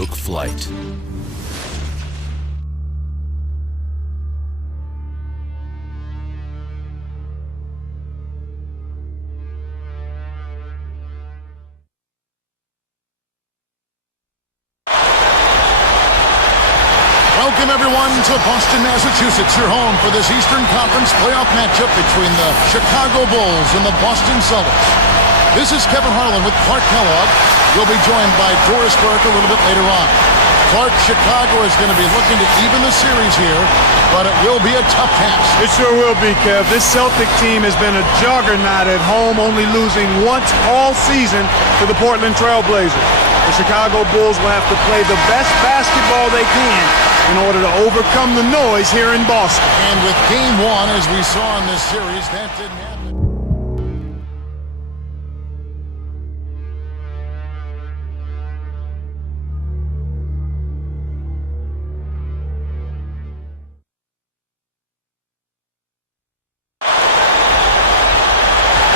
took flight. Welcome, everyone, to Boston, Massachusetts, your home for this Eastern Conference playoff matchup between the Chicago Bulls and the Boston Celtics. This is Kevin Harlan with Clark Kellogg. We'll be joined by Doris Burke a little bit later on. Clark, Chicago is going to be looking to even the series here, but it will be a tough task. It sure will be, Kev. This Celtic team has been a juggernaut at home, only losing once all season to the Portland Trail Blazers. The Chicago Bulls will have to play the best basketball they can in order to overcome the noise here in Boston. And with Game 1, as we saw in this series, that didn't happen.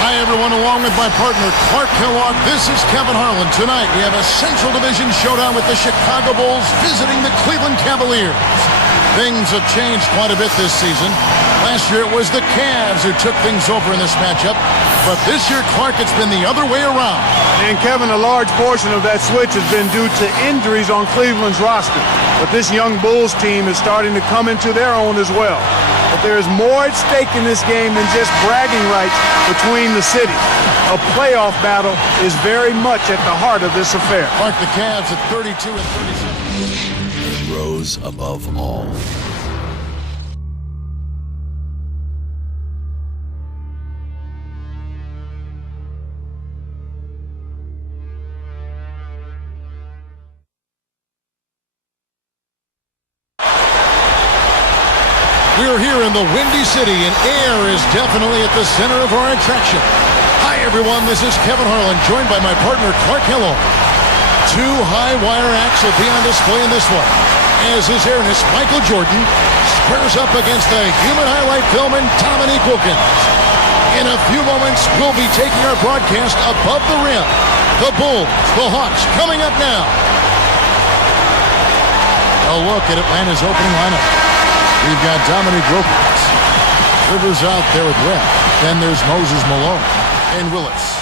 Hi, everyone, along with my partner, Clark Kellogg. This is Kevin Harlan. Tonight, we have a Central Division showdown with the Chicago Bulls visiting the Cleveland Cavaliers. Things have changed quite a bit this season. Last year, it was the Cavs who took things over in this matchup. But this year, Clark, it's been the other way around. And, Kevin, a large portion of that switch has been due to injuries on Cleveland's roster. But this young Bulls team is starting to come into their own as well. But there is more at stake in this game than just bragging rights between the cities. A playoff battle is very much at the heart of this affair. Clark, the Cavs at 32 and 37. And rose above all. We're here in the Windy City, and air is definitely at the center of our attraction. Hi, everyone. This is Kevin Harlan, joined by my partner, Clark Kellogg. Two high-wire acts will be on display in this one, as His Airness Michael Jordan squares up against the human highlight film and Dominique Wilkins. In a few moments, we'll be taking our broadcast above the rim. The Bulls, the Hawks, coming up now. A look at Atlanta's opening lineup. We've got Dominique Wilkins. Rivers out there with Webb. Then there's Moses Malone and Willis.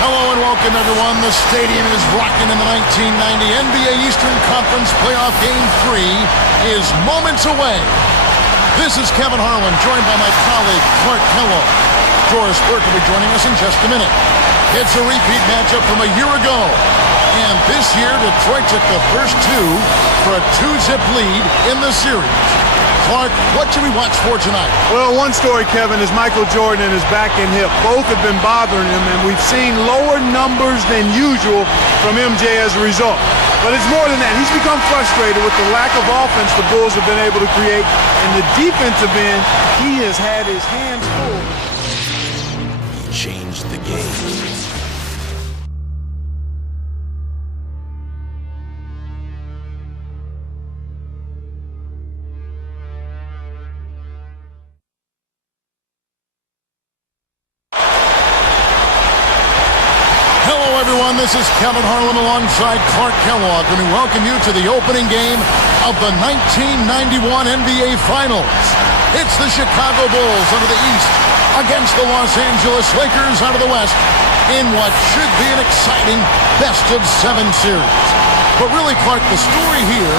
Hello and welcome, everyone. The stadium is rocking in the 1990 NBA Eastern Conference Playoff Game 3 is moments away. This is Kevin Harlan, joined by my colleague, Clark Kellogg. Doris Burke will be joining us in just a minute. It's a repeat matchup from a year ago. And this year, Detroit took the first two for a 2-zip lead in the series. Clark, what should we watch for tonight? Well, one story, Kevin, is Michael Jordan and his back and hip. Both have been bothering him, and we've seen lower numbers than usual from MJ as a result. But it's more than that. He's become frustrated with the lack of offense the Bulls have been able to create. And the defensive end, he has had his hands full. He changed the game. Everyone, this is Kevin Harlan alongside Clark Kellogg, and we welcome you to the opening game of the 1991 NBA Finals. It's the Chicago Bulls out of the East against the Los Angeles Lakers out of the West in what should be an exciting best-of-7 series. But really, Clark, the story here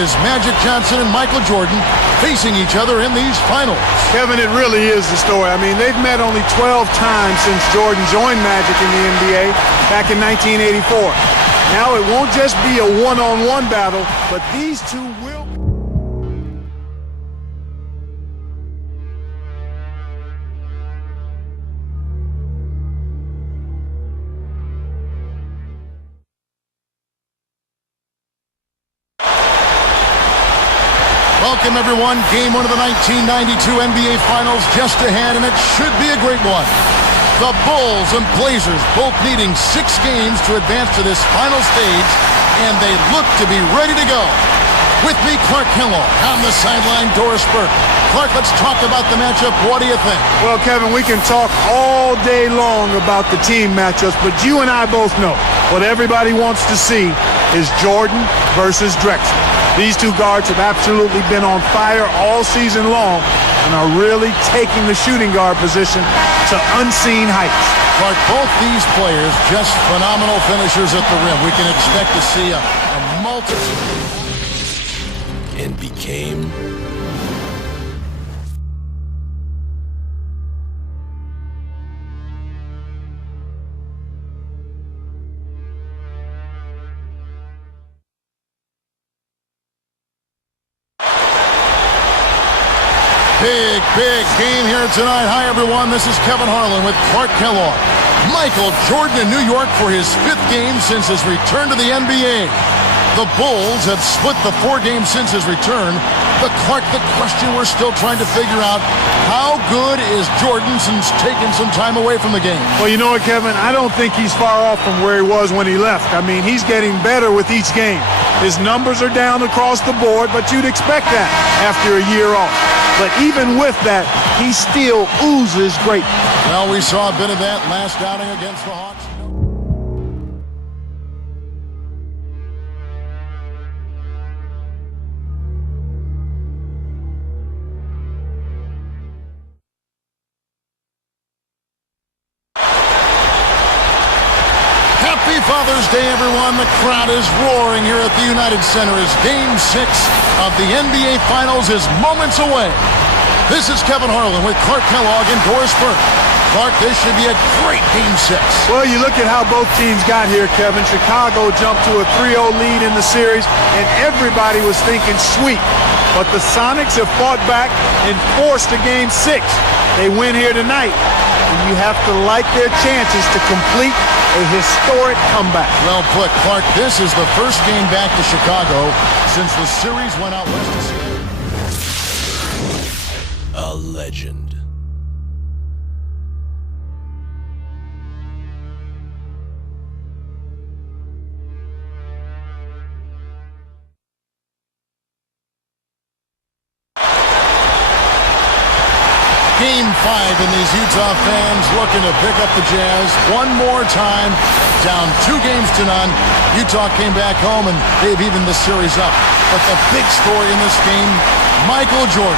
is Magic Johnson and Michael Jordan facing each other in these finals. Kevin, it really is the story. I mean, they've met only 12 times since Jordan joined Magic in the NBA back in 1984. Now it won't just be a one-on-one battle, but these two will... Welcome, everyone. Game 1 of the 1992 NBA Finals just ahead, and it should be a great one. The Bulls and Blazers both needing 6 games to advance to this final stage, and they look to be ready to go. With me, Clark Kellogg. On the sideline, Doris Burke. Clark, let's talk about the matchup. What do you think? Well, Kevin, we can talk all day long about the team matchups, but you and I both know what everybody wants to see is Jordan versus Drexler. These two guards have absolutely been on fire all season long and are really taking the shooting guard position to unseen heights. Clark, both these players just phenomenal finishers at the rim. We can expect to see a multitude. And became Big game here tonight. Hi, everyone. This is Kevin Harlan with Clark Kellogg. Michael Jordan in New York for his 5th game since his return to the NBA. The Bulls have split the 4 games since his return. But Clark, the question we're still trying to figure out, how good is Jordan since taking some time away from the game? Well, you know what, Kevin? I don't think he's far off from where he was when he left. I mean, he's getting better with each game. His numbers are down across the board, but you'd expect that after a year off. But even with that, he still oozes greatness. Well, we saw a bit of that last outing against the Hawks. Happy Father's Day, everyone. The crowd is roaring here at the United Center as Game 6 of the NBA Finals is moments away. This is Kevin Harlan with Clark Kellogg and Doris Burke. Clark, this should be a great Game 6. Well, you look at how both teams got here, Kevin. Chicago jumped to a 3-0 lead in the series, and everybody was thinking sweep. But the Sonics have fought back and forced a Game 6. They win here tonight, and you have to like their chances to complete a historic comeback. Well put, Clark. This is the first game back to Chicago since the series went out west to Seattle. a legend. Game 5, and these Utah fans looking to pick up the Jazz one more time. Down 2 games to none. Utah came back home, and they've evened the series up. But the big story in this game, Michael Jordan,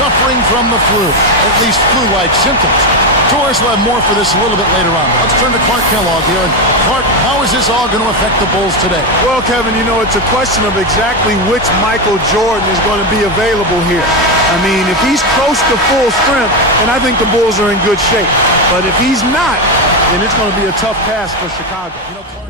suffering from the flu, at least flu-like symptoms. Doris will have more for this a little bit later on. Let's turn to Clark Kellogg here. And Clark, how is this all going to affect the Bulls today? Well, Kevin, you know, it's a question of exactly which Michael Jordan is going to be available here. I mean, if he's close to full strength, then I think the Bulls are in good shape. But if he's not, then it's going to be a tough task for Chicago. You know, Clark.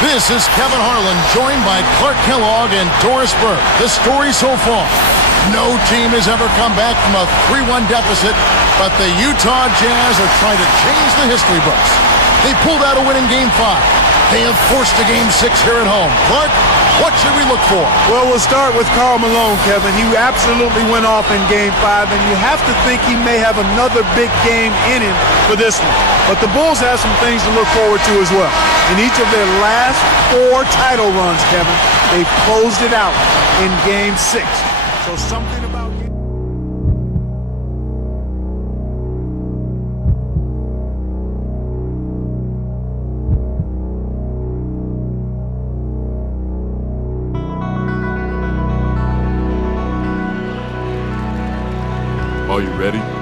This is Kevin Harlan, joined by Clark Kellogg and Doris Burke. The story so far, no team has ever come back from a 3-1 deficit, but the Utah Jazz are trying to change the history books. They pulled out a win in Game 5. They have forced a Game 6 here at home. Clark, what should we look for? Well, we'll start with Karl Malone, Kevin. He absolutely went off in Game 5, and you have to think he may have another big game in him for this one. But the Bulls have some things to look forward to as well. In each of their last 4 title runs, Kevin, they closed it out in Game 6. So something about... Are you ready?